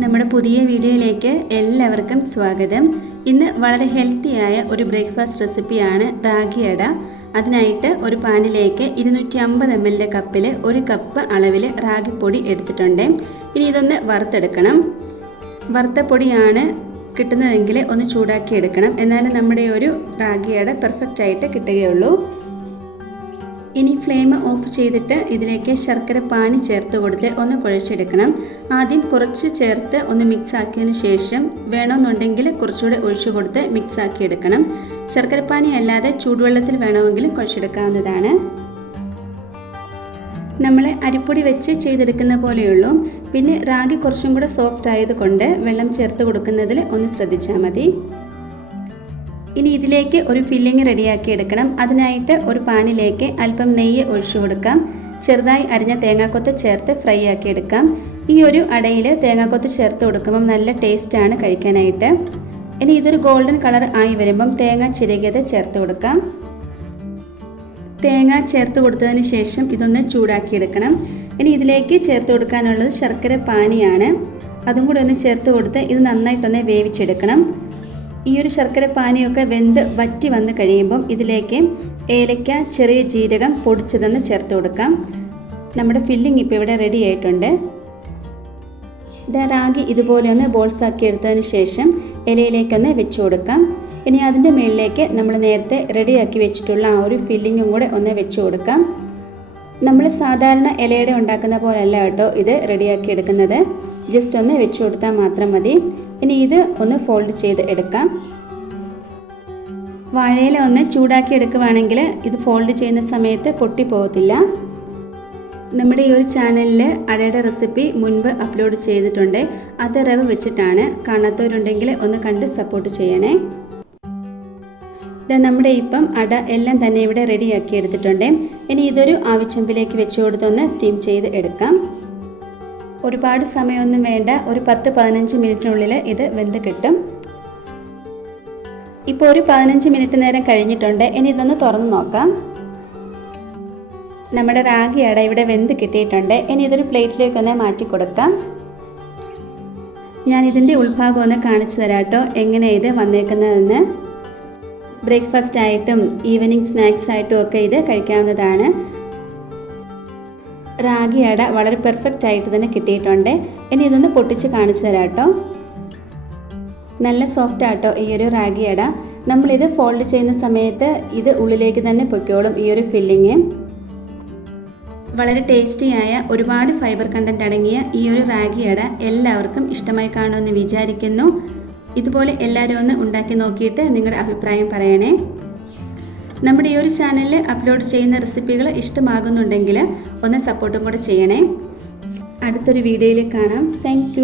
നമ്മുടെ പുതിയ വീഡിയോയിലേക്ക് എല്ലാവർക്കും സ്വാഗതം. ഇന്ന് വളരെ ഹെൽത്തിയായ ഒരു ബ്രേക്ക്ഫാസ്റ്റ് റെസിപ്പിയാണ് റാഗി അട. അതിനായിട്ട് ഒരു പാനിലേക്ക് 250 ml കപ്പിൽ 1 കപ്പ് അളവിൽ റാഗിപ്പൊടി എടുത്തിട്ടുണ്ട്. ഇനി ഇതൊന്ന് വറുത്തെടുക്കണം. വറുത്ത പൊടിയാണ് കിട്ടുന്നതെങ്കിൽ ഒന്ന് ചൂടാക്കി എടുക്കണം. എന്നാലും നമ്മുടെ ഒരു റാഗി അട പെർഫെക്റ്റ് ആയിട്ട് കിട്ടുകയുള്ളൂ. ഇനി ഫ്ലെയിം ഓഫ് ചെയ്തിട്ട് ഇതിലേക്ക് ശർക്കര പാനി ചേർത്ത് കൊടുത്ത് ഒന്ന് കുഴച്ചെടുക്കണം. ആദ്യം കുറച്ച് ചേർത്ത് ഒന്ന് മിക്സ് ആക്കിയതിന് ശേഷം വേണമെന്നുണ്ടെങ്കിൽ കുറച്ചുകൂടെ ഒഴിച്ചു കൊടുത്ത് മിക്സ് ആക്കി എടുക്കണം. ശർക്കര പാനി അല്ലാതെ ചൂടുവെള്ളത്തിൽ വേണമെങ്കിലും കുഴച്ചെടുക്കാവുന്നതാണ്. നമ്മൾ അരിപ്പൊടി വെച്ച് ചെയ്തെടുക്കുന്ന പോലെയുള്ളൂ. പിന്നെ റാഗി കുറച്ചും കൂടെ സോഫ്റ്റ് ആയതുകൊണ്ട് വെള്ളം ചേർത്ത് കൊടുക്കുന്നതിൽ ഒന്ന് ശ്രദ്ധിച്ചാൽ മതി. ഇനി ഇതിലേക്ക് ഒരു ഫില്ലിങ് റെഡിയാക്കി എടുക്കണം. അതിനായിട്ട് ഒരു പാനിലേക്ക് അല്പം നെയ്യ് ഒഴിച്ചു കൊടുക്കാം. ചെറുതായി അരിഞ്ഞ തേങ്ങാക്കൊത്ത് ചേർത്ത് ഫ്രൈ ആക്കി എടുക്കാം. ഈ ഒരു അടയിൽ തേങ്ങാക്കൊത്ത് ചേർത്ത് കൊടുക്കുമ്പം നല്ല ടേസ്റ്റാണ് കഴിക്കാനായിട്ട്. ഇനി ഇതൊരു ഗോൾഡൻ കളർ ആയി വരുമ്പം തേങ്ങ ചിരകിയത് ചേർത്ത് കൊടുക്കാം. തേങ്ങ ചേർത്ത് കൊടുത്തതിന് ശേഷം ഇതൊന്ന് ചൂടാക്കിയെടുക്കണം. ഇനി ഇതിലേക്ക് ചേർത്ത് കൊടുക്കാനുള്ളത് ശർക്കര പാനിയാണ്. അതും കൂടി ഒന്ന് ചേർത്ത് കൊടുത്ത് ഇത് നന്നായിട്ടൊന്ന് വേവിച്ചെടുക്കണം. ഈ ഒരു ശർക്കര പാനിയൊക്കെ വെന്ത് വറ്റി വന്ന് കഴിയുമ്പം ഇതിലേക്ക് ഏലക്ക, ചെറിയ ജീരകം പൊടിച്ചതെന്ന് ചേർത്ത് കൊടുക്കാം. നമ്മുടെ ഫില്ലിംഗ് ഇപ്പോൾ ഇവിടെ റെഡി ആയിട്ടുണ്ട്. റാഗി ഇതുപോലെ ഒന്ന് ബോൾസ് ആക്കി എടുത്തതിന് ശേഷം ഇലയിലേക്കൊന്ന് വെച്ച് കൊടുക്കാം. ഇനി അതിൻ്റെ മുകളിലേക്ക് നമ്മൾ നേരത്തെ റെഡിയാക്കി വെച്ചിട്ടുള്ള ആ ഒരു ഫില്ലിങ്ങും കൂടെ ഒന്ന് വെച്ച് കൊടുക്കാം. നമ്മൾ സാധാരണ ഇലയുടെ ഉണ്ടാക്കുന്ന പോലെയല്ല കേട്ടോ ഇത് റെഡിയാക്കി എടുക്കുന്നത്. ജസ്റ്റ് ഒന്ന് വെച്ച് കൊടുത്താൽ മാത്രം മതി. ഇനി ഇത് ഒന്ന് ഫോൾഡ് ചെയ്ത് എടുക്കാം. വാഴയില ഒന്ന് ചൂടാക്കി എടുക്കുവാണെങ്കിൽ ഇത് ഫോൾഡ് ചെയ്യുന്ന സമയത്ത് പൊട്ടിപ്പോകത്തില്ല. നമ്മുടെ ഈ ഒരു ചാനലിൽ അടയുടെ റെസിപ്പി മുൻപ് അപ്ലോഡ് ചെയ്തിട്ടുണ്ട്. അത് റവ വെച്ചിട്ടാണ്. കാണാത്തവരുണ്ടെങ്കിൽ ഒന്ന് കണ്ട് സപ്പോർട്ട് ചെയ്യണേ. നമ്മുടെ ഇപ്പം അട എല്ലാം തന്നെ ഇവിടെ റെഡിയാക്കി എടുത്തിട്ടുണ്ട്. ഇനി ഇതൊരു ആവിച്ചെമ്പിലേക്ക് വെച്ച് കൊടുത്തൊന്ന് സ്റ്റീം ചെയ്ത് എടുക്കാം. ഒരുപാട് സമയമൊന്നും വേണ്ട. ഒരു 10-15 മിനിറ്റിനുള്ളിൽ ഇത് വെന്ത് കിട്ടും. ഇപ്പോൾ ഒരു 15 മിനിറ്റ് നേരം കഴിഞ്ഞിട്ടുണ്ട്. ഇനി ഇതൊന്ന് തുറന്ന് നോക്കാം. നമ്മുടെ റാഗി അട ഇവിടെ വെന്ത് കിട്ടിയിട്ടുണ്ട്. ഇനി ഇതൊരു പ്ലേറ്റിലേക്കൊന്ന് മാറ്റി കൊടുക്കാം. ഞാൻ ഇതിൻ്റെ ഉൾഭാഗം ഒന്ന് കാണിച്ചു തരാം കേട്ടോ, എങ്ങനെ ഇത് വന്നേക്കുന്നതെന്ന്. ബ്രേക്ക്ഫാസ്റ്റ് ആയിട്ടും ഈവനിങ് സ്നാക്സ് ആയിട്ടും ഒക്കെ ഇത് കഴിക്കാവുന്നതാണ്. റാഗി അട വളരെ പെർഫെക്റ്റ് ആയിട്ട് തന്നെ കിട്ടിയിട്ടുണ്ട്. ഇനി ഇതൊന്ന് പൊട്ടിച്ച് കാണിച്ചു തരാം കേട്ടോ. നല്ല സോഫ്റ്റ് ആട്ടോ ഈ ഒരു റാഗി അട. നമ്മളിത് ഫോൾഡ് ചെയ്യുന്ന സമയത്ത് ഇത് ഉള്ളിലേക്ക് തന്നെ പൊയ്ക്കോളും. ഈ ഒരു ഫില്ലിങ് വളരെ ടേസ്റ്റിയായ ഒരുപാട് ഫൈബർ കണ്ടന്റ് അടങ്ങിയ ഈ ഒരു റാഗി അട എല്ലാവർക്കും ഇഷ്ടമായി കാണുമെന്ന് വിചാരിക്കുന്നു. ഇതുപോലെ എല്ലാവരും ഒന്ന് ഉണ്ടാക്കി നോക്കിയിട്ട് നിങ്ങളുടെ അഭിപ്രായം പറയണേ. നമ്മുടെ ഈ ഒരു ചാനലിൽ അപ്ലോഡ് ചെയ്യുന്ന റെസിപ്പികൾ ഇഷ്ടമാകുന്നുണ്ടെങ്കിൽ ഒന്ന് സപ്പോർട്ടും കൂടെ ചെയ്യണേ. അടുത്തൊരു വീഡിയോയിൽ കാണാം. താങ്ക്